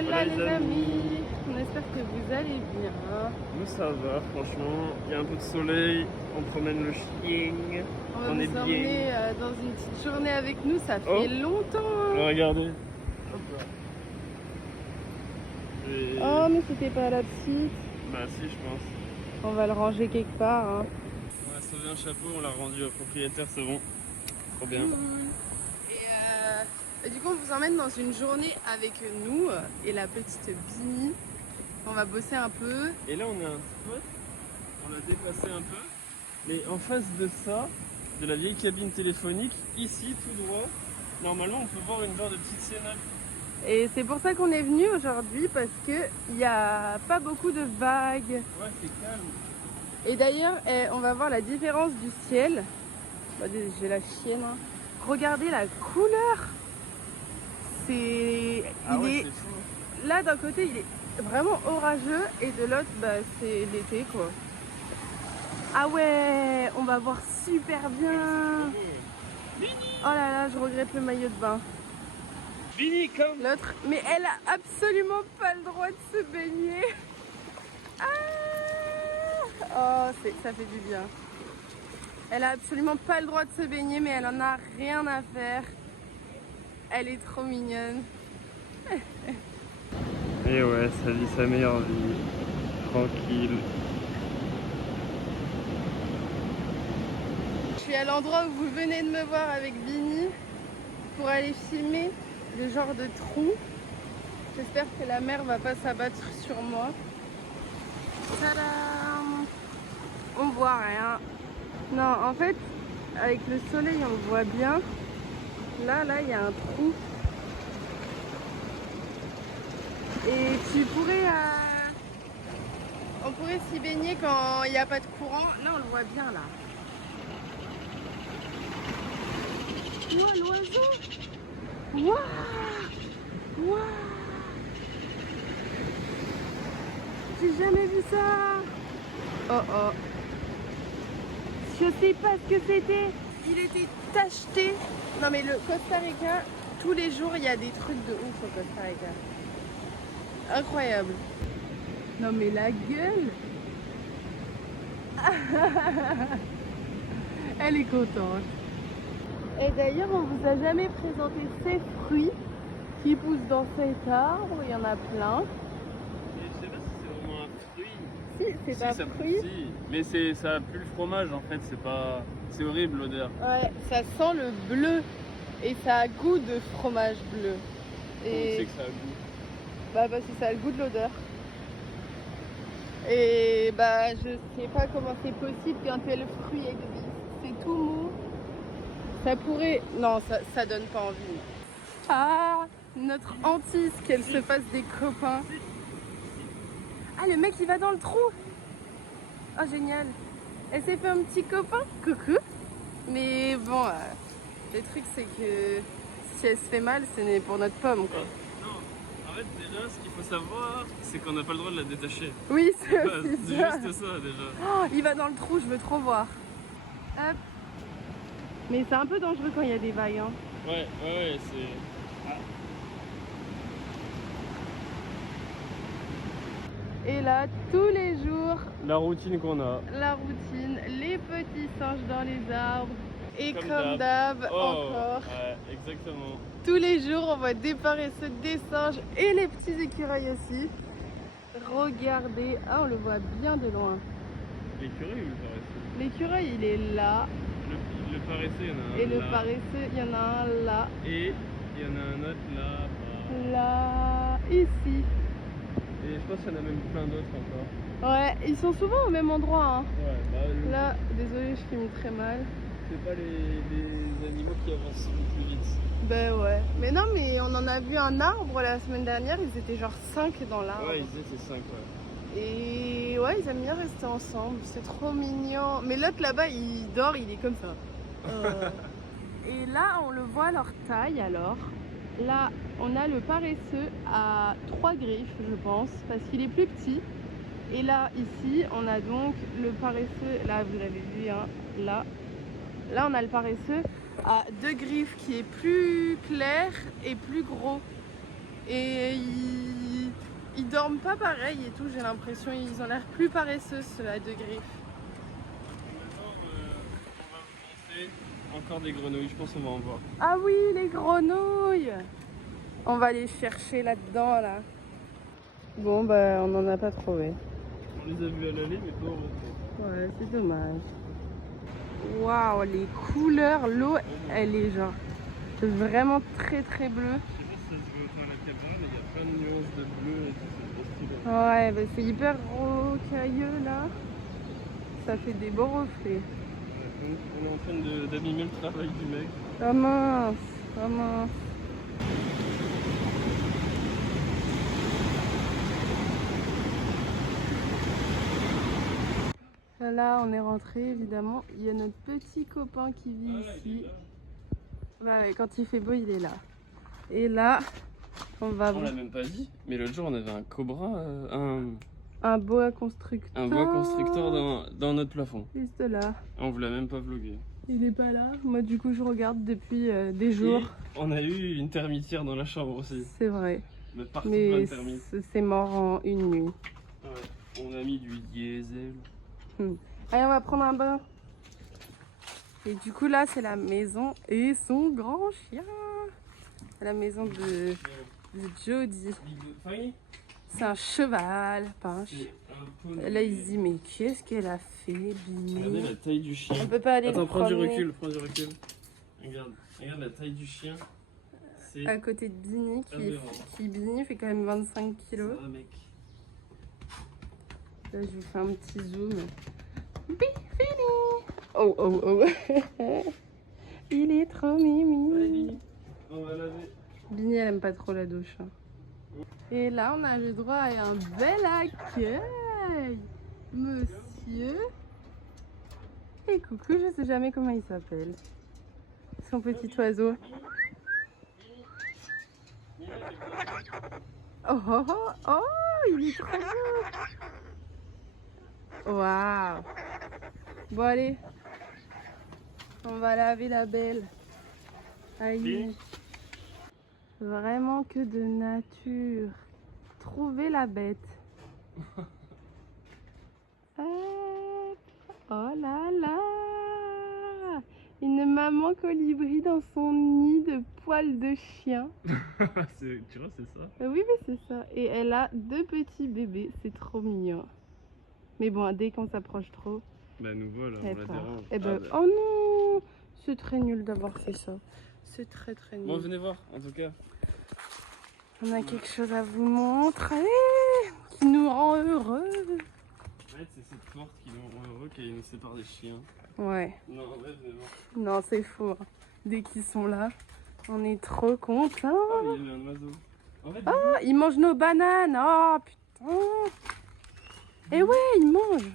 Hola les amis, on espère que vous allez bien. Nous ça va, franchement, il y a un peu de soleil, on promène le chien, On va on est vous bien. emmener dans une petite journée avec nous, ça fait longtemps. Regardez. Hop là. Oh mais c'était pas la petite. Bah si, je pense. On va le ranger quelque part. Hein. On a sauvé un chapeau, on l'a rendu au propriétaire, c'est bon. Trop bien. Et du coup on vous emmène dans une journée avec nous et la petite Bini. On va bosser un peu. Et là on a un spot, on l'a déplacé un peu, mais en face de ça, de la vieille cabine téléphonique, ici tout droit, normalement on peut voir une genre de petite cénacle. Et c'est pour ça qu'on est venu aujourd'hui parce que il n'y a pas beaucoup de vagues. Ouais, c'est calme. Et d'ailleurs, on va voir la différence du ciel. Bah, j'ai la chienne. Hein. Regardez la couleur. C'est, C'est fou. là d'un côté, il est vraiment orageux et de l'autre, bah, c'est l'été quoi. Ah ouais, on va voir super bien. Oh là là, je regrette le maillot de bain. Bini, comme L'autre, mais elle a absolument pas le droit de se baigner. Ah, oh, ça fait du bien. Elle a absolument pas le droit de se baigner, mais elle en a rien à faire. Elle est trop mignonne. Et ouais, ça vit sa meilleure vie, tranquille. Je suis à l'endroit où vous venez de me voir avec Bini pour aller filmer le genre de trou. J'espère que la mer va pas s'abattre sur moi. Tadam! On voit rien. Non, en fait, avec le soleil, on le voit bien. Là, il y a un trou. Et on pourrait s'y baigner quand il n'y a pas de courant. Là, on le voit bien, là. Ouah, l'oiseau! Waouh! Waouh! J'ai jamais vu ça! Oh oh! Je sais pas ce que c'était! Il était tacheté! Non mais le Costa Rica, tous les jours il y a des trucs de ouf au Costa Rica. Incroyable! Non mais la gueule! Elle est contente! Et d'ailleurs on vous a jamais présenté ces fruits qui poussent dans cet arbre, il y en a plein. Je sais pas si c'est vraiment un fruit. Si, c'est un fruit. Si, mais ça pue le fromage en fait, c'est horrible l'odeur. Ouais, ça sent le bleu et ça a goût de fromage bleu. Et c'est que ça a goût. Bah parce que ça a le goût de l'odeur. Et bah je sais pas comment c'est possible qu'un tel fruit existe. C'est tout mou. Ça pourrait... Non, ça donne pas envie. Ah, notre hantise qu'elle se fasse des copains. Ah, le mec il va dans le trou. Oh génial. Elle s'est fait un petit copain. Coucou. Mais bon, le truc c'est que si elle se fait mal, c'est pour notre pomme quoi. Non, en fait déjà ce qu'il faut savoir, c'est qu'on n'a pas le droit de la détacher. Oui, c'est C'est juste ça déjà. Oh, il va dans le trou, je veux trop voir. Hop. Mais c'est un peu dangereux quand il y a des vagues. Hein. Ouais, c'est... Ah. Et là, tous les jours, La routine qu'on a. la routine, les petits singes dans les arbres. Et Comme comme d'hab, encore. Ouais, exactement. Tous les jours, on va déparesser des singes et les petits écureuils aussi. Regardez. Ah, on le voit bien de loin. L'écureuil ou le paresseux? L'écureuil, il est là. Le paresseux, il y en a un Et là. le paresseux, il y en a un là. Et il y en a un autre là-bas. Là, ici. Et je pense qu'il y en a même plein d'autres encore. Ouais, ils sont souvent au même endroit. Hein. Ouais, bah, Là, désolé, je filme très mal. c'est pas les animaux qui avancent le plus vite. Ben ouais. Mais non, mais on en a vu un arbre la semaine dernière. Ils étaient genre 5 dans l'arbre. Ouais, ils étaient 5, ouais. Et ouais, ils aiment bien rester ensemble. C'est trop mignon. Mais l'autre là-bas, il dort, il est comme ça. Et là, on le voit leur taille alors. Là, on a le paresseux à 3 griffes, je pense, parce qu'il est plus petit. Et là, ici, on a donc le paresseux. Là, vous l'avez vu, hein, là. Là, on a le paresseux à 2 griffes qui est plus clair et plus gros. Et Ils dorment pas pareil et tout, j'ai l'impression. Ils ont l'air plus paresseux, ceux-là de griffes. Maintenant, on va vous montrer encore des grenouilles, je pense qu'on va en voir. Ah oui, les grenouilles! On va les chercher là-dedans, là. Bon, bah, on n'en a pas trouvé. On les a vus à l'aller, mais pas au retour. Ouais, c'est dommage. Waouh, les couleurs, l'eau, elle est genre vraiment très très bleue. Je sais pas si ça se voit autant à la caméra, mais il y a plein de nuances de bleu et tout, c'est trop stylé. Ouais, bah, c'est hyper rocailleux là. Ça fait des beaux reflets. Ouais, donc, on est en train d'abîmer le travail du mec. Oh mince, oh mince. Là, on est rentré évidemment. Il y a notre petit copain qui vit ici. Bah ouais, quand il fait beau, il est là. Et là, on va On l'a même pas dit, mais l'autre jour on avait un cobra, un boa constrictor. un boa constrictor dans notre plafond. Juste là. On vous l'a même pas vlogué. Il est pas là. Moi, du coup, je regarde depuis des jours. Et on a eu une termitière dans la chambre aussi. C'est vrai. Mais partout plein Mais de termites. c'est mort en une nuit. Ouais. On a mis du diesel. Allez, on va prendre un bain. Et du coup, là, c'est la maison et son grand chien. La maison de Jody. C'est un cheval, pas un chien. Là, il se dit, mais qu'est-ce qu'elle a fait, Bini? Regardez la taille du chien. On peut pas aller Attends, le prends du promener. recul, prends du recul. Regarde la taille du chien. C'est À côté de Bini, qui Bini fait quand même 25 kilos. ça, mec. Là, je vous fais un petit zoom. Fini. Oh, oh, oh. Il est trop mimi. Allez, Bini, on va laver. Bini, elle aime pas trop la douche. Hein. Et là, on a le droit à un bel accueil. Monsieur. Et coucou, je sais jamais comment il s'appelle. Son petit oiseau. Oh, oh, oh, oh, il est trop beau. Waouh. Bon, allez. On va laver la belle. Aïe. Vraiment que de nature. Trouvez la bête. Hop. Oh là là. Une maman colibri dans son nid de poils de chien. Tu vois, c'est ça. Oui, mais c'est ça. Et elle a 2 petits bébés. C'est trop mignon. Mais bon, dès qu'on s'approche trop, Bah nous voilà, elle on la part. dérange. Eh ben, Ah, bah. oh non. C'est très nul d'avoir fait ça. C'est très très nul. Bon, venez voir, en tout cas. On a quelque chose à vous montrer qui nous rend heureux. En fait, c'est cette porte qui nous rend heureux, qui nous sépare des chiens. Ouais. Non, ouais, venez voir. Non, c'est faux. Hein. Dès qu'ils sont là, on est trop contents. Ah, il y avait un oiseau. En fait, Ah, ils mangent nos bananes. Oh putain. Et ouais, ils mangent.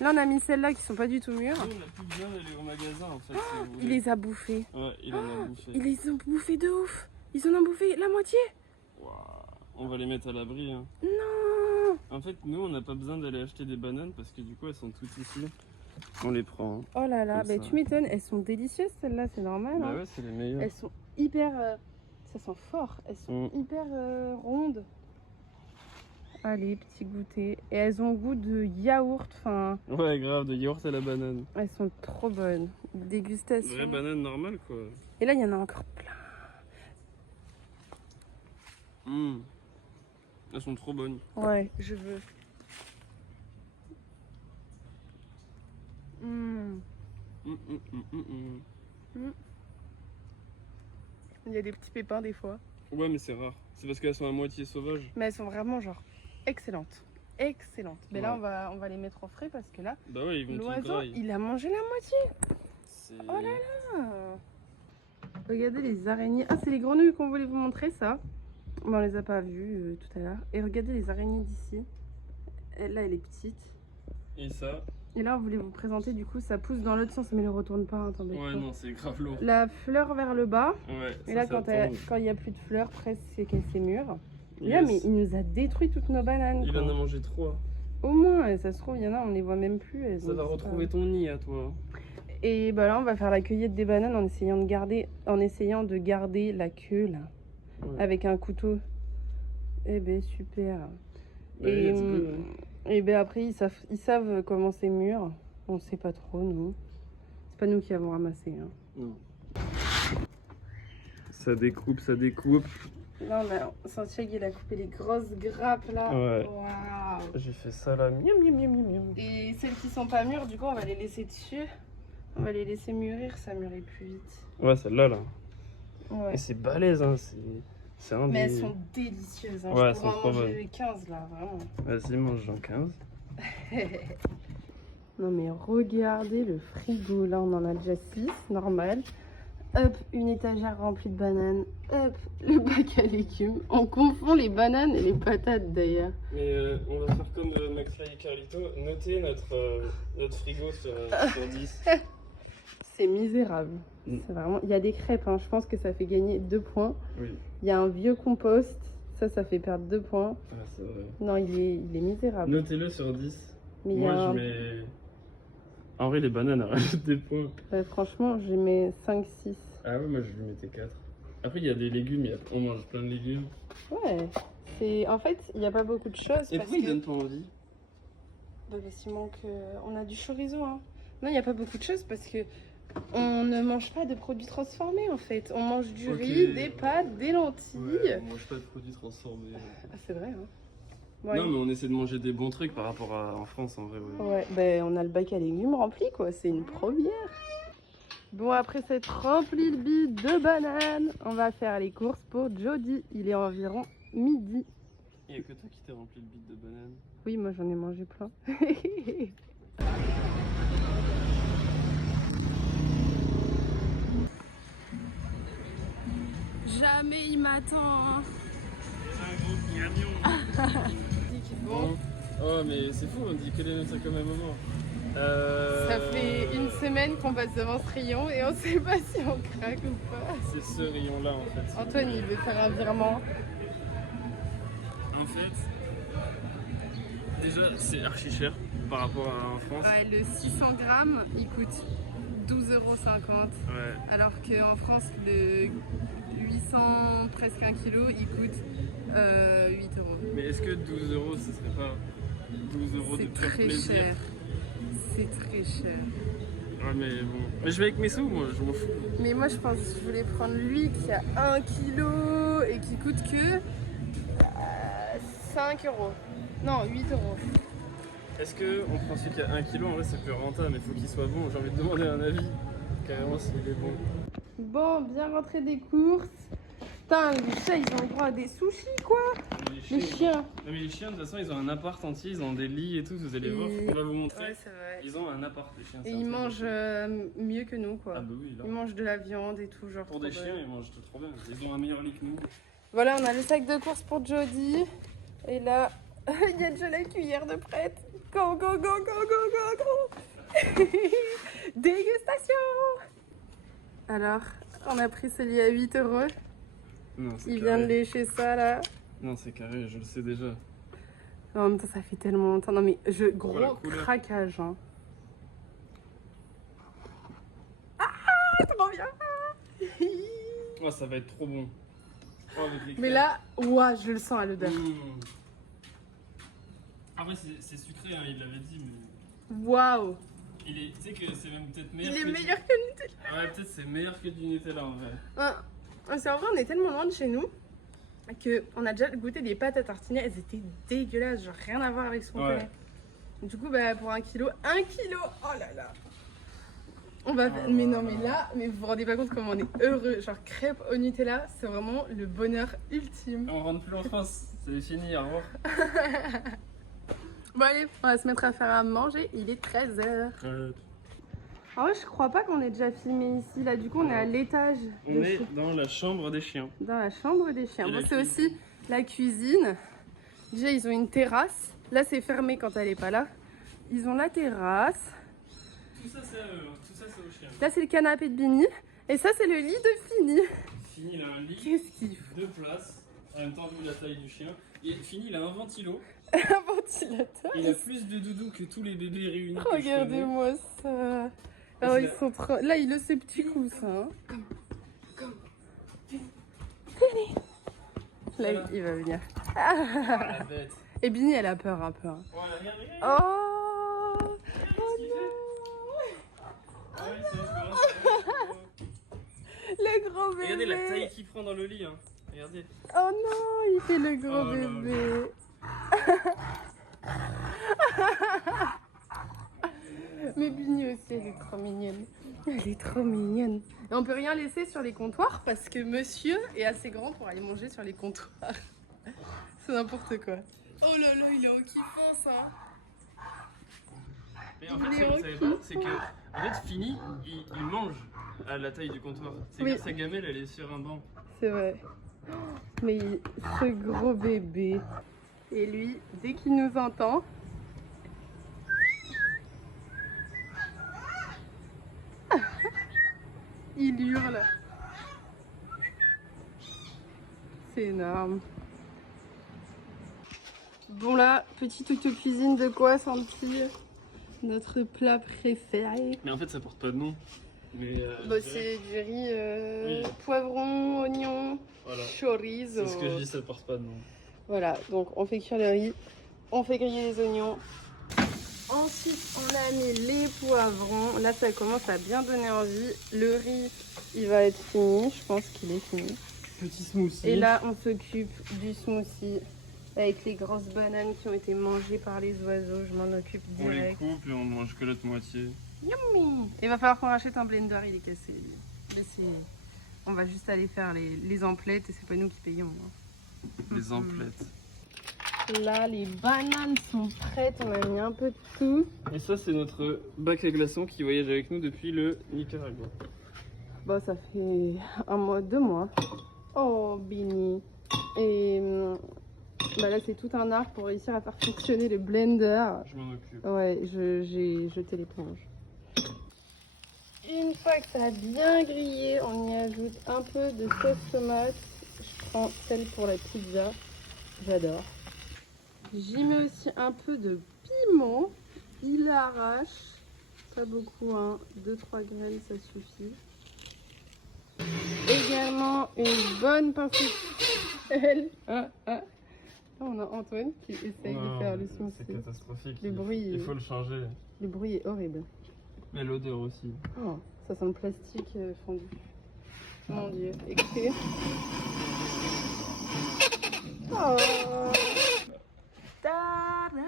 Là, on a mis celles-là qui sont pas du tout mûres. nous, on a plus besoin d'aller au magasin, en fait. Si vous Il voulez. les a bouffées. Ouais, il en a bouffé. Ils les ont bouffées de ouf. Ils en ont bouffé la moitié. Waouh. On va les mettre à l'abri. Hein. Non. En fait, nous, on n'a pas besoin d'aller acheter des bananes parce que du coup, elles sont toutes ici. On les prend. Hein. Oh là là, Comme bah, ça. tu m'étonnes. Elles sont délicieuses celles-là, c'est normal. Bah Hein. ouais, c'est les meilleures. Elles sont hyper... ça sent fort. Elles sont hyper rondes. Allez, petit goûter. Et elles ont goût de yaourt. Enfin, Ouais, grave, de yaourt à la banane. elles sont trop bonnes. Dégustation. Vraie banane normale, quoi. Et là, il y en a encore plein. Elles sont trop bonnes. Ouais, je veux. Il y a des petits pépins des fois. Ouais, mais c'est rare. C'est parce qu'elles sont à moitié sauvages. Mais elles sont vraiment genre excellentes. Excellentes. Mais là, Ouais. on va les mettre au frais parce que là, Bah ouais, ils vont tout l'oiseau, grailler. il a mangé la moitié. C'est... Oh là là. Regardez les araignées. Ah, c'est les grenouilles qu'on voulait vous montrer, ça. Mais on les a pas vues tout à l'heure. Et regardez les araignées d'ici. Là, elle est petite. Et ça? Et là, on voulait vous présenter, du coup, ça pousse dans l'autre sens, mais ne retourne pas, attendez. Ouais, non, c'est grave lourd. La fleur vers le bas. Ouais, Et ça, là, ça tombe. quand il n'y a plus de fleurs, presque, c'est qu'elle s'est mûre. Et Yes. là, mais il nous a détruit toutes nos bananes. Il quoi. en a mangé 3. Au moins, et ça se trouve, il y en a, on les voit même plus. Elles Ça ont va disparu. retrouver ton nid à toi. Et bah là, on va faire la cueillette des bananes en essayant de garder la queue là, Ouais. avec un couteau. Eh ben super. Ouais, Et ben après, ils savent comment c'est mûr. On sait pas trop, nous. C'est pas nous qui avons ramassé. Hein. Non. Ça découpe, ça découpe. Là, on a Santiago, il a coupé les grosses grappes là. Ouais. Waouh. J'ai fait ça là. Miam, miam, miam, miam, miam. Et celles qui sont pas mûres, du coup, on va les laisser dessus. On va les laisser mûrir, ça mûrit plus vite. Ouais, celle-là là. Ouais. Et c'est balèze, hein. C'est un Mais des... elles sont délicieuses. Hein. Ouais, Je elles sont pourrais en trop manger bonnes. 15 là, vraiment. Vas-y, mange-en 15. Non mais regardez le frigo, là on en a déjà 6, normal. Hop, une étagère remplie de bananes. Hop, le bac à légumes. On confond les bananes et les patates d'ailleurs. Mais on va faire comme McFly et Carlito. Notez notre frigo sur 10. C'est misérable. Mm. C'est vraiment... Il y a des crêpes, hein. Je pense que ça fait gagner 2 points. Oui. Il y a un vieux compost, ça fait perdre 2 points. Ah, c'est vrai. Non, il est misérable. Notez-le sur 10. Mais il y Moi, a un- je mets... En vrai, les bananes, elles rajoutent des points. Ouais, franchement, j'ai mis 5-6. Ah ouais, moi, je lui mettais 4. Après, il y a des légumes, on mange plein de légumes. Ouais, c'est... En fait, il n'y a pas beaucoup de choses Et parce pourquoi ils que... donnent pas envie? Bah, parce qu'il manque... On a du chorizo, hein. Non, il n'y a pas beaucoup de choses parce que on ne mange pas de produits transformés, en fait. On mange du Ok. riz, des pâtes, des lentilles. Ouais, on mange pas de produits transformés. Ah, c'est vrai, hein. Ouais. Non, mais on essaie de manger des bons trucs par rapport à en France, en vrai. Ouais. Ouais, ben on a le bac à légumes rempli, quoi. C'est une première. Bon, après s'être rempli le bide de bananes, on va faire les courses pour Jody. Il est environ midi. Il y a que toi qui t'es rempli le bide de bananes. Oui, moi j'en ai mangé plein. Jamais il m'attend. Hein. Un gros camion. Bon, Oh, mais c'est fou, on dit que les mêmes trucs au même moment. ça fait une semaine qu'on passe devant ce rayon et on sait pas si on craque ou pas. C'est ce rayon-là, en fait. Antoine, il veut faire un virement. En fait, déjà, c'est archi cher par rapport à en France. Ouais, le 600 grammes, il coûte 12,50 €. Ouais. Alors qu'en France, le 800, presque 1 kg, il coûte 8 €. Mais est-ce que 12 euros, ce serait pas 12 euros de C'est pur très plaisir? cher. C'est très cher. Ouais, mais bon. Mais je vais avec mes sous, moi, je m'en fous. Mais moi, je pense que je voulais prendre lui qui a 1 kg et qui coûte que 5 €. Non, 8 €. Est-ce que on prend celui qui a 1 kg? En vrai, c'est plus rentable, mais faut qu'il soit bon. J'ai envie de demander un avis, carrément, s'il est bon. Bon, bien rentré des courses. Putain, les chats, ils ont le droit à des sushis, quoi. Les chiens. Non, mais les chiens, de toute façon, ils ont un appart entier, ils ont des lits et tout, vous allez voir, Et- on va vous montrer. Ouais, c'est vrai. Ils ont un appart, les chiens. Et c'est un ils truc de mangent fou. mieux que nous, quoi. Ah bah oui, là. Ils mangent de la viande et tout, genre. Pour trop des chiens, bon. ils mangent trop bien. Ils ont un meilleur lit que nous. Voilà, on a le sac de course pour Jody. Et là, il y a déjà la cuillère de prête. Go, go, go, go, go, go, go. Dégustation. Alors, on a pris celui à 8 €. Non, c'est Il carré. vient de lécher ça, là. Non, c'est carré, je le sais déjà. En même temps, ça fait tellement longtemps. Non, mais gros Voilà, couleur. craquage. Hein. Ah, trop bien. Oh, ça va être trop bon. Oh, avec les Mais crèmes. là, ouah, je le sens à l'odeur. Mmh. Après, c'est sucré, hein, il l'avait dit, mais. Waouh. Tu sais que c'est même peut-être Il meilleur. est que meilleur que le Nutella. Ouais, peut-être c'est meilleur que du Nutella en vrai. C'est en vrai, on est tellement loin de chez nous qu'on a déjà goûté des pâtes à tartiner. Elles étaient dégueulasses, genre rien à voir avec ce qu'on Ouais. connaît. Du coup, bah, pour 1 kg, oh là là. On va faire... Mais non, mais là, mais vous vous rendez pas compte comment on est heureux. Genre crêpes au Nutella, c'est vraiment le bonheur ultime. On rentre plus en France, c'est fini, au revoir. Bon allez, on va se mettre à faire à manger. Il est 13 h. En vrai, je crois pas qu'on ait déjà filmé ici. Là, du coup, on est à l'étage. On est dans la chambre des chiens. Dans la chambre des chiens. Et Bon, la c'est cuisine. aussi la cuisine. Déjà, ils ont une terrasse. Là, c'est fermé quand elle est pas là. Ils ont la terrasse. Tout ça, c'est à eux, hein. Tout ça, c'est aux chiens. Là, c'est le canapé de Bini. Et ça, c'est le lit de Fini. Fini, il a un lit, Qu'est-ce qu'il faut? 2 places, en même temps, vu la taille du chien. Et Fini, il a un ventilo. Un ventilateur. Il a plus de doudous que tous les bébés réunis. que je connais. Regardez-moi ça. Oh, c'est ils la- sont trop... Là, il a ses petits coussins. Là, il va venir. La bête. Et Bini, elle a peur un peu. Hein. Voilà, regarde. Oh, oh Ah oui, le gros bébé. Regardez la taille qu'il prend dans le lit. Hein. Regardez. Oh non, il fait le gros Oh là bébé. Mais Bini aussi, elle est trop mignonne. Elle est trop mignonne. Et on peut rien laisser sur les comptoirs parce que monsieur est assez grand pour aller manger sur les comptoirs. C'est n'importe quoi. Oh là là, il est en kiffant ça. Mais en fait, vous savez pas, c'est que en fait, Fini, il mange à la taille du comptoir. C'est Oui. que sa gamelle, elle est sur un banc. C'est vrai. Mais ce gros bébé. Et lui, dès qu'il nous entend, il hurle. C'est énorme. Bon là, petite auto-cuisine de quoi sentir notre plat préféré. Mais en fait, ça porte pas de nom. Mais Bah, c'est du riz, Oui. poivron, oignon, voilà. chorizo. C'est ce que je dis, ça porte pas de nom. Voilà, donc on fait cuire le riz, on fait griller les oignons. Ensuite, on a mis les poivrons. Là, ça commence à bien donner envie. Le riz, il va être fini. Je pense qu'il est fini. Petit smoothie. Et là, on s'occupe du smoothie avec les grosses bananes qui ont été mangées par les oiseaux. Je m'en occupe on les direct. coupe et on mange que l'autre moitié. Yummy! Il va falloir qu'on rachète un blender, il est cassé. Mais on va juste aller faire les emplettes et c'est pas nous qui payons. Hein. Les emplettes. Là, les bananes sont prêtes. On a mis un peu de tout. Et ça, c'est notre bac à glaçons qui voyage avec nous depuis le Nicaragua. Bon, ça fait 1 mois, 2 mois. Oh, Bini. Et bah là, c'est tout un art pour réussir à faire fonctionner le blender. Je m'en occupe. Ouais, j'ai jeté l'éponge. Une fois que ça a bien grillé, on y ajoute un peu de sauce tomate. Je prends celle pour la pizza. J'adore. J'y mets aussi un peu de piment. Il arrache. Pas beaucoup, hein. 2-3 graines, ça suffit. Également une bonne pincée de sel. Là, on a Antoine qui essaye de faire le smoothie. C'est catastrophique. Le bruit. Il faut le changer. Le bruit est horrible. Mais l'odeur aussi. Oh, ça sent le plastique fondu. Mon dieu, écoutez. Oh. Tadam,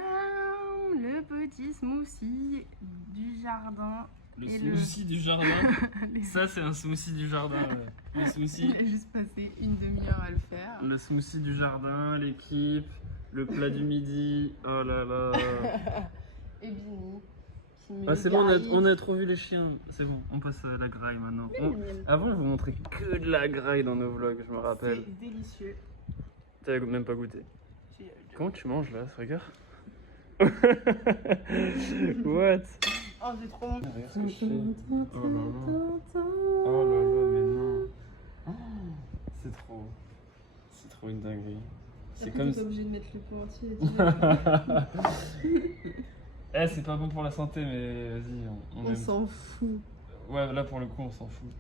le petit smoothie du jardin. Le Et smoothie du jardin. Ça, c'est un smoothie du jardin. Ouais. Le smoothie. On a juste passé une demi-heure à le faire. Le smoothie du jardin, l'équipe, le plat du midi. Oh là là. Et Bini. Qui me Ah, c'est bon, graille. on a trop vu les chiens. C'est bon, on passe à la graille maintenant. Avant, je vous montrais que de la graille dans nos vlogs, je me rappelle. C'est délicieux. T'avais même pas goûté. Comment tu manges là, ce regard? What? Oh, c'est trop bon. Regarde ce que je fais. Oh là là. Oh là là, mais non. Oh, c'est trop. C'est trop une dinguerie. C'est comme T'es obligé de mettre le pot entier. Eh, c'est pas bon pour la santé, mais vas-y, on On aime. s'en fout. Ouais, là pour le coup, on s'en fout.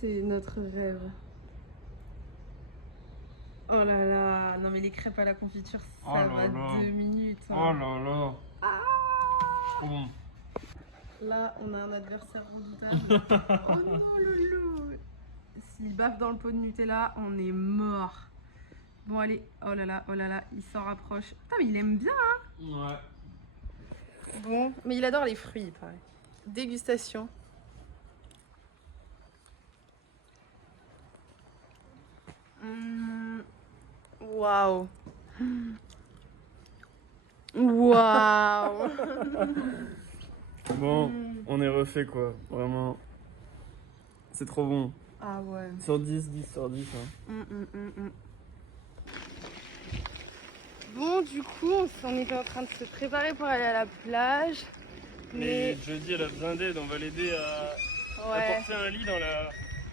C'est notre rêve. Oh là là, non mais les crêpes à la confiture, ça Oh là va là. 2 minutes. Oh Hein. là là. Trop bon. Là, on a un adversaire redoutable. Oh non, loulou. S'il baffe dans le pot de Nutella, on est mort. Bon, allez. Oh là là, il s'en rapproche. Putain, mais il aime bien, hein. Ouais. Bon, mais il adore les fruits, il paraît. Dégustation. Waouh. Waouh. Bon, on est refait quoi, vraiment. C'est trop bon. Ah ouais. Sur 10, 10 sur 10. Hein. Bon, du coup, on était en train de se préparer pour aller à la plage. Mais jeudi, elle a besoin d'aide, on va l'aider à Ouais. porter un lit dans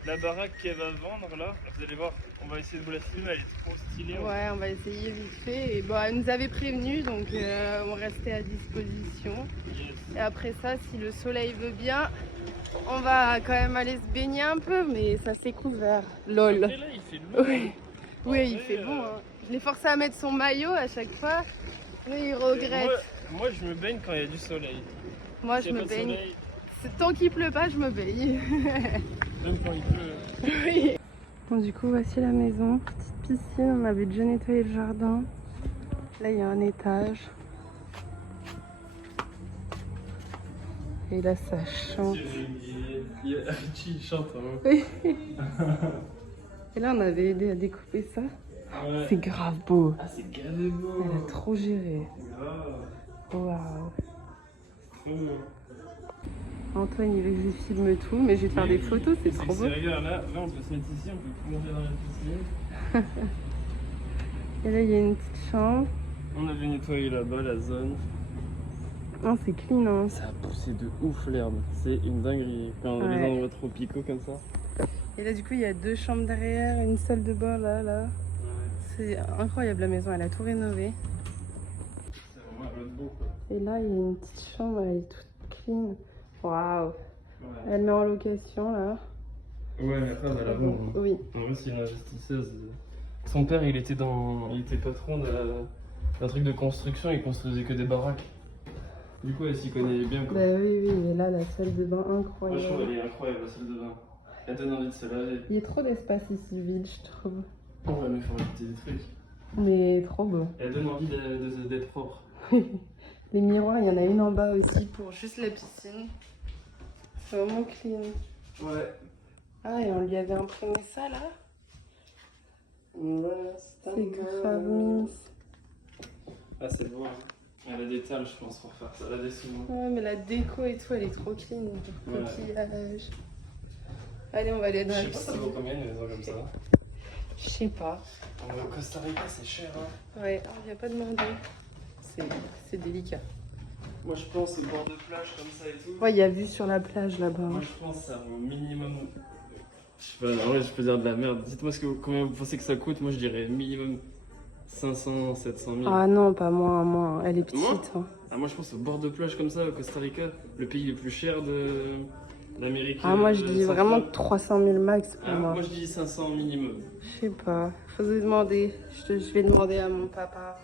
la baraque qu'elle va vendre là. Vous allez voir, on va essayer de vous la filmer, elle est trop stylée. Ouais, on va essayer vite fait. Et bon, elle nous avait prévenu, donc on restait à disposition. Yes. Et après ça, si le soleil veut bien, on va quand même aller se baigner un peu, mais ça s'est couvert. Lol. Et là, il fait lourd. Ouais. Oui, il fait bon. Hein. Je l'ai forcé à mettre son maillot à chaque fois, mais il regrette. Moi, je me baigne quand il y a du soleil. Moi, je me baigne. Tant qu'il pleut pas, je me baigne. Même quand il pleut. Oui. Bon, du coup, voici la maison. Petite piscine. On avait déjà nettoyé le jardin. Là, il y a un étage. Et là, ça chante. Richie chante. Hein. Oui. Et là, on avait aidé à découper ça. Ouais. C'est grave beau. Ah, c'est grave beau. Elle a trop géré. Waouh. Trop beau. Antoine, il veut que je filme tout, mais je vais te faire des photos, c'est trop beau. Regarde, là, on peut se mettre ici, on peut plonger dans la piscine. Et là, il y a une petite chambre. On avait nettoyé là-bas la zone. Oh, c'est clean, hein. Ça a poussé de ouf l'herbe. C'est une dinguerie. Quand les endroits tropicaux comme ça. Et là, du coup, il y a 2 chambres derrière, une salle de bain là. Ouais. C'est incroyable la maison, elle a tout rénové. C'est vraiment un beau, quoi. Et là, il y a une petite chambre, elle est toute clean. Waouh. Elle met en location là. Ouais, mais après, elle a bon. Oui. En vrai, c'est une investisseuse. Son père, il était patron d'un truc de construction, il construisait que des baraques. Du coup, elle s'y connaît bien, quoi. Bah oui, mais là, la salle de bain incroyable. Moi, je trouve qu'elle est incroyable, la salle de bain. Elle donne envie de se laver. Il y a trop d'espace ici vide, je trouve. Ouais, mais il faut rajouter des trucs. Mais trop beau. Elle donne envie d'être propre. Les miroirs, il y en a une en bas aussi pour juste la piscine. C'est vraiment clean. Ouais. Ah, et on lui avait imprimé ça là. Ouais, c'est grave mince. Ah, c'est bon. Hein. Elle a des tales, je pense, pour faire ça. Elle a des ciments. Ouais, mais la déco et tout, elle est trop clean. Coquillage. Allez, on va aller dans la piscine. Je sais pas, ça vaut combien une maison comme ça? Je sais pas. Au Costa Rica, c'est cher, hein. Ouais, il n'y a pas demandé. C'est délicat. Moi, je pense au bord de plage comme ça et tout. Ouais, il y a vue sur la plage là-bas. Moi, je pense que ça vaut minimum. Je sais pas, en vrai, je peux dire de la merde. Dites-moi combien vous pensez que ça coûte. Moi, je dirais minimum 500, 700 000. Ah non, pas moins. Elle est petite. Hein. Ah, moi, je pense au bord de plage comme ça, au Costa Rica, le pays le plus cher d'Amérique. Ah, moi, je dis vraiment 300 000 max pour moi. Moi, je dis 500 minimum. Je sais pas. Faut se demander. Je vais demander à mon papa.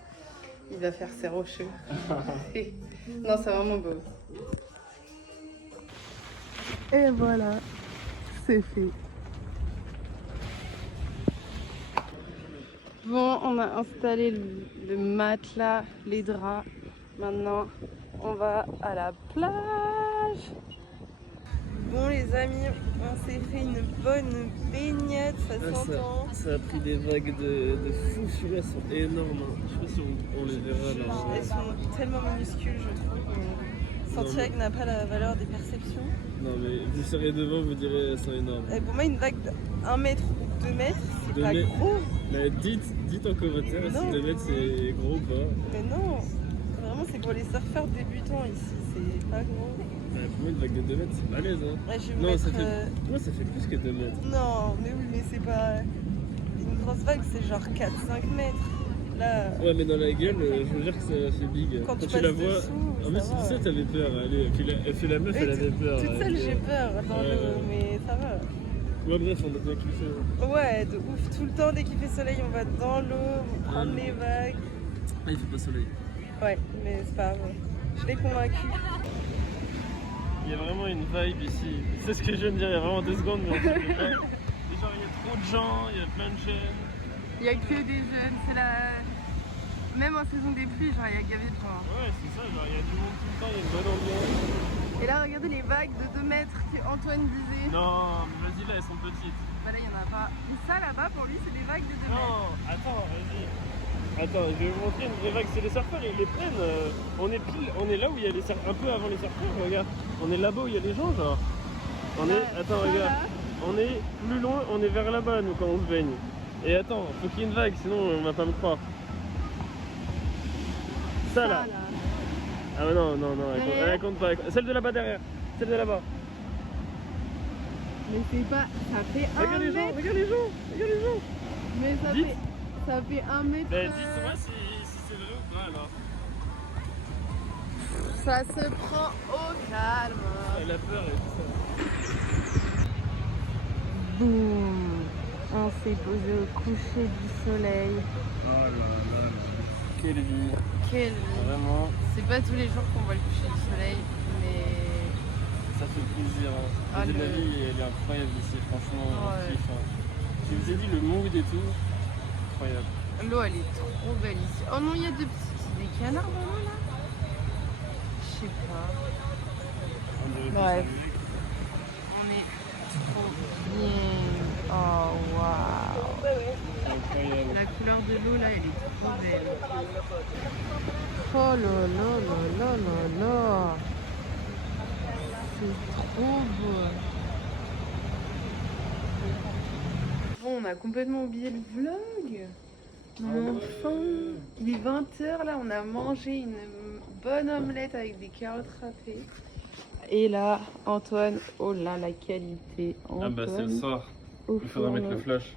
Il va faire ses rocheux. Non, c'est vraiment beau. Et voilà, c'est fait. Bon, on a installé le matelas, les draps. Maintenant, on va à la plage. Bon les amis, on s'est fait une bonne baignade, ça s'entend. Ça a pris des vagues de fou, celui-là, elles sont énormes. Je sais pas si on les verra là. Elles sont tellement minuscules, je trouve. Santiago n'a pas la valeur des perceptions. Non mais vous serez devant, vous direz elles sont énormes. Et pour moi, une vague de 1 mètre ou 2 mètres, c'est pas gros. Mais dites en commentaire si 2 mètres c'est gros ou pas. Mais non, vraiment c'est pour les surfeurs débutants ici, c'est pas gros. Bah, pour moi, une vague de 2 mètres, c'est balèze. Hein. Ouais, non, ça fait... Moi, ça fait plus que 2 mètres. Non, mais oui, mais c'est pas... Une grosse vague, c'est genre 4-5 mètres. Là... Ouais, mais dans la gueule, je veux dire que ça fait big. Quand tu la vois... Dessous, en fait, c'est ça, t'avais peur. Elle fait la meuf, elle avait peur. Toute seule, j'ai peur dans l'eau, mais ça va. Ouais, bref, on a bien kiffé. Ouais, de ouf. Tout le temps, dès qu'il fait soleil, on va dans l'eau, prendre les vagues. Ah, il fait pas soleil. Ouais, mais c'est pas grave. Je l'ai convaincu. Il y a vraiment une vibe ici. C'est ce que je viens de dire il y a vraiment 2 secondes, mais on sait pas. Genre, il y a trop de gens, il y a plein de jeunes. Il y a que des jeunes, c'est la... Même en saison des pluies, genre, il y a gavé de gens. Ouais, c'est ça, genre, il y a du monde tout le temps, il y a une bonne ambiance. Et là, regardez les vagues de 2 mètres qu'Antoine disait. Non, mais vas-y, là, elles sont petites. Bah là, il n'y en a pas. Ça, là-bas, pour lui, c'est des vagues de 2 mètres. Non, attends, vas-y. Attends, je vais vous montrer une vraie vague. C'est les surfeurs, ils les prennent. On est là où il y a les surfeurs, un peu avant les surfeurs, regarde. On est là-bas où il y a les gens, genre. Attends, regarde. On est plus loin, on est vers là-bas, nous, quand on se baigne. Et attends, faut qu'il y ait une vague, sinon on va pas me croire. Ça là. Ah mais non, elle compte pas. Celle de là-bas derrière. Celle de là-bas. Mais c'est pas... Ça fait 1 mètre. Regarde les gens. Mais ça fait 1 mètre. Bah dites-moi si c'est vrai ou pas alors. Ça se prend au calme. Elle a peur et tout ça. Boum. On s'est posé au coucher du soleil. Oh là là là. Quelle vie. Quelle vie. Vraiment. C'est pas tous les jours qu'on voit le coucher du soleil, mais... Ça fait plaisir. Hein. Ah, La vie, elle est incroyable ici, franchement. Ouais. On kiffe, hein. Je vous ai dit, le mood et tout, incroyable. L'eau, elle est trop belle ici. Oh non, il y a des canards dans l'eau, là? Je sais pas. Bref. On est trop bien. Oh, waouh. Incroyable. La couleur de l'eau, là, elle est trop belle. Oh là là là là là là. C'est trop beau. Bon, on a complètement oublié le vlog. Mais enfin, il est 20h là, on a mangé une bonne omelette avec des carottes râpées. Et là, Antoine, oh là, la qualité. Antoine, Ah bah c'est le soir, au il faudra mettre le fourneau. flash.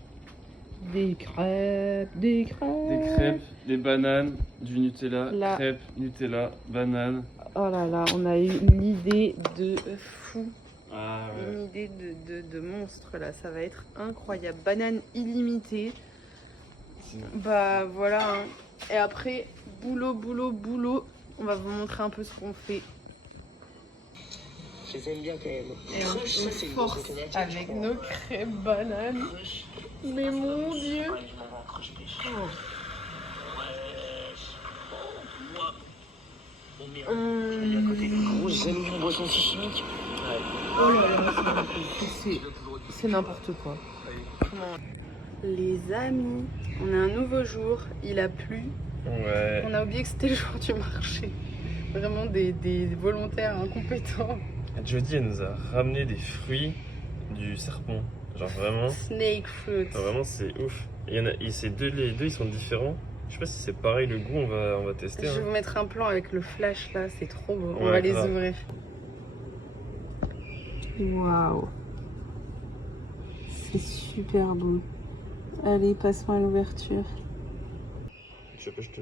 Des crêpes, des crêpes. Des crêpes, des bananes, du Nutella, Là. crêpes, Nutella, bananes. Oh là là, on a eu l'idée de fou. Ah Une idée de monstre là, ça va être incroyable. Banane illimitée. Bah voilà. Hein. Et après, boulot, boulot, boulot. On va vous montrer un peu ce qu'on fait. Je les aime bien quand même. Et on force avec nos crêpes bananes. Mais mon Dieu. J'aime bien boisson chimique. Oh là là, c'est n'importe quoi. Les amis, on a un nouveau jour, il a plu. Ouais. On a oublié que c'était le jour du marché. Vraiment des volontaires incompétents. Jodie, elle nous a ramené des fruits du serpent. Genre vraiment. Snake fruit. Genre vraiment, c'est ouf. Et les deux, ils sont différents. Je sais pas si c'est pareil le goût, on va tester. Je vais Hein. vous mettre un plan avec le flash là, c'est trop beau. On Ouais, va les grave. ouvrir. Waouh. C'est super bon. Allez, passe-moi l'ouverture. Je sais pas, je te.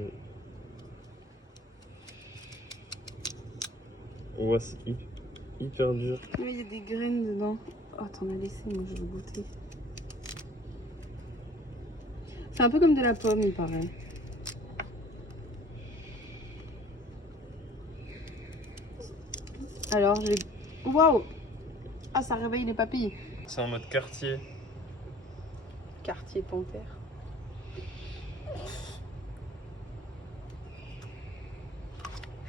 Ouais, c'est hyper dur. Oui, il y a des graines dedans. Oh, t'en as laissé, moi je veux goûter. C'est un peu comme de la pomme, il paraît. Alors, j'ai... Waouh! Ah, ça réveille les papilles. C'est en mode quartier. Quartier panthère.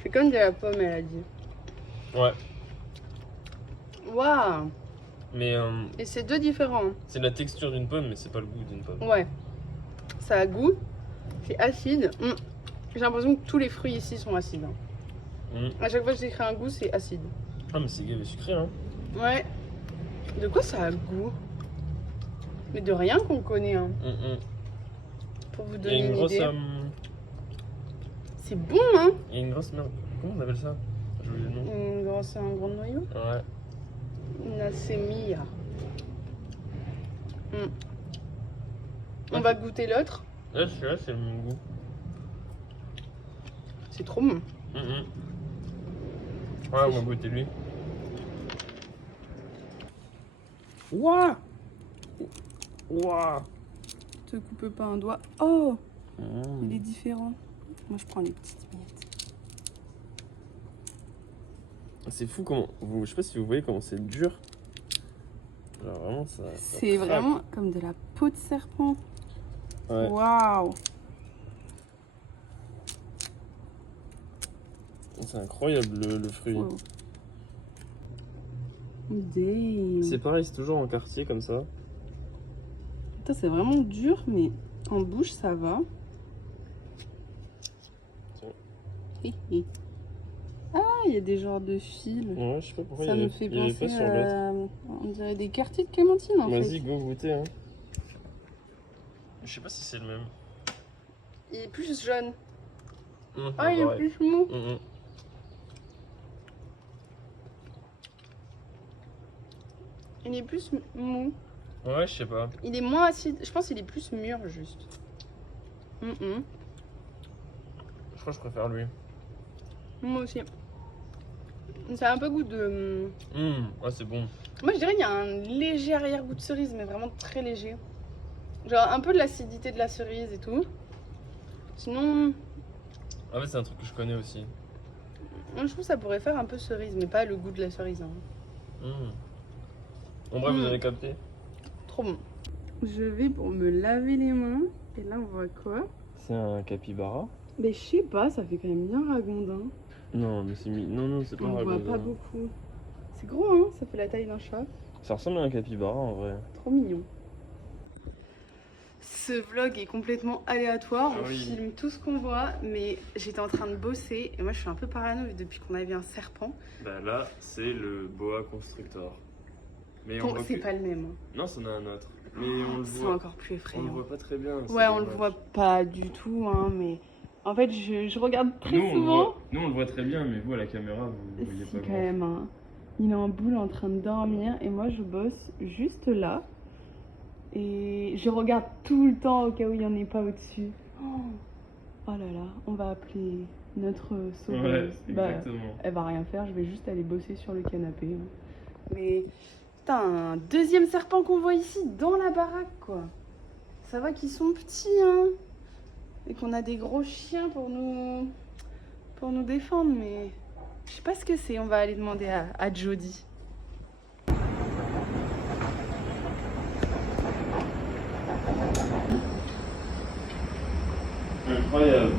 C'est comme de la pomme, elle a dit. Ouais. Waouh! Mais Et c'est deux différents. c'est la texture d'une pomme, mais c'est pas le goût d'une pomme. Ouais. Ça a goût. C'est acide. J'ai l'impression que tous les fruits ici sont acides. À chaque fois que j'écris un goût, c'est acide. Ah, mais c'est gavé sucré, hein. Ouais. De quoi ça a goût? Mais de rien qu'on connaît, hein. Pour vous Il y a donner une une grosse. idée. C'est bon, hein. Il y a une grosse merde. Comment on appelle ça? J'ai oublié le nom. Une grosse, un grand noyau. Ouais. Una semilla. On va goûter l'autre. Là, celui-là, c'est le même goût. C'est trop bon. Ouais, on va goûter lui. Waouh! Waouh! Te coupe pas un doigt. Oh! Il est différent. Moi, je prends les petites miettes. C'est fou comment. Je sais pas si vous voyez comment c'est dur. Genre vraiment, ça C'est craque. vraiment comme de la peau de serpent. Ouais. Waouh! C'est incroyable le fruit. Wow. Damn. C'est pareil, c'est toujours en quartier comme ça. Putain, c'est vraiment dur, mais en bouche, ça va. Tiens. Ah, il y a des genres de fils. Ouais, je sais pas pourquoi Ça il y me avait, fait il y avait penser pas sur l'autre. à... On dirait des quartiers de clémentine, en Vas-y, fait. go goûter. Hein. Je sais pas si c'est le même. Il est plus jaune. Mmh, Ah, il est pareil. plus mou. Il est plus mou. Ouais, je sais pas. Il est moins acide. Je pense qu'il est plus mûr, juste. Je crois que je préfère lui. Moi aussi. Ça a un peu goût de... Ouais, c'est bon. Moi, je dirais qu'il y a un léger arrière-goût de cerise, mais vraiment très léger. Genre un peu de l'acidité de la cerise et tout. Sinon, Ah ouais, c'est un truc que je connais aussi. moi, je trouve que ça pourrait faire un peu cerise, mais pas le goût de la cerise. Hein. En bref, vous avez capté. Trop bon. Je vais pour me laver les mains. Et là, on voit quoi? C'est un capybara. Mais je sais pas, ça fait quand même bien ragondin. Non, mais c'est non, c'est pas On voit ragondin. pas beaucoup. C'est gros, hein? Ça fait la taille d'un chat. Ça ressemble à un capybara en vrai. Trop mignon. Ce vlog est complètement aléatoire, on Oui. filme tout ce qu'on voit, mais j'étais en train de bosser et moi je suis un peu parano depuis qu'on a vu un serpent. Bah là, c'est le boa constrictor. Mais on Bon, voit c'est que- pas le même. Hein. Non, c'en a un autre. Mais on le C'est voit. encore plus On le effrayant. voit pas très bien. c'est Ouais, on le dommage. voit pas du tout, hein, mais en fait je regarde très Nous, on le souvent. voit- nous, on le voit très bien, mais vous à la caméra, vous voyez Si, pas quand grand. même. Hein. Il est en boule en train de dormir et moi je bosse juste là. Et je regarde tout le temps au cas où il n'y en ait pas au-dessus. Oh là là, on va appeler notre sauveuse. Ouais, Bah, exactement. elle va rien faire, je vais juste aller bosser sur le canapé. Mais putain, un deuxième serpent qu'on voit ici dans la baraque quoi. Ça va qu'ils sont petits hein. Et qu'on a des gros chiens pour nous défendre, mais je sais pas ce que c'est. On va aller demander à Jody. Incroyable.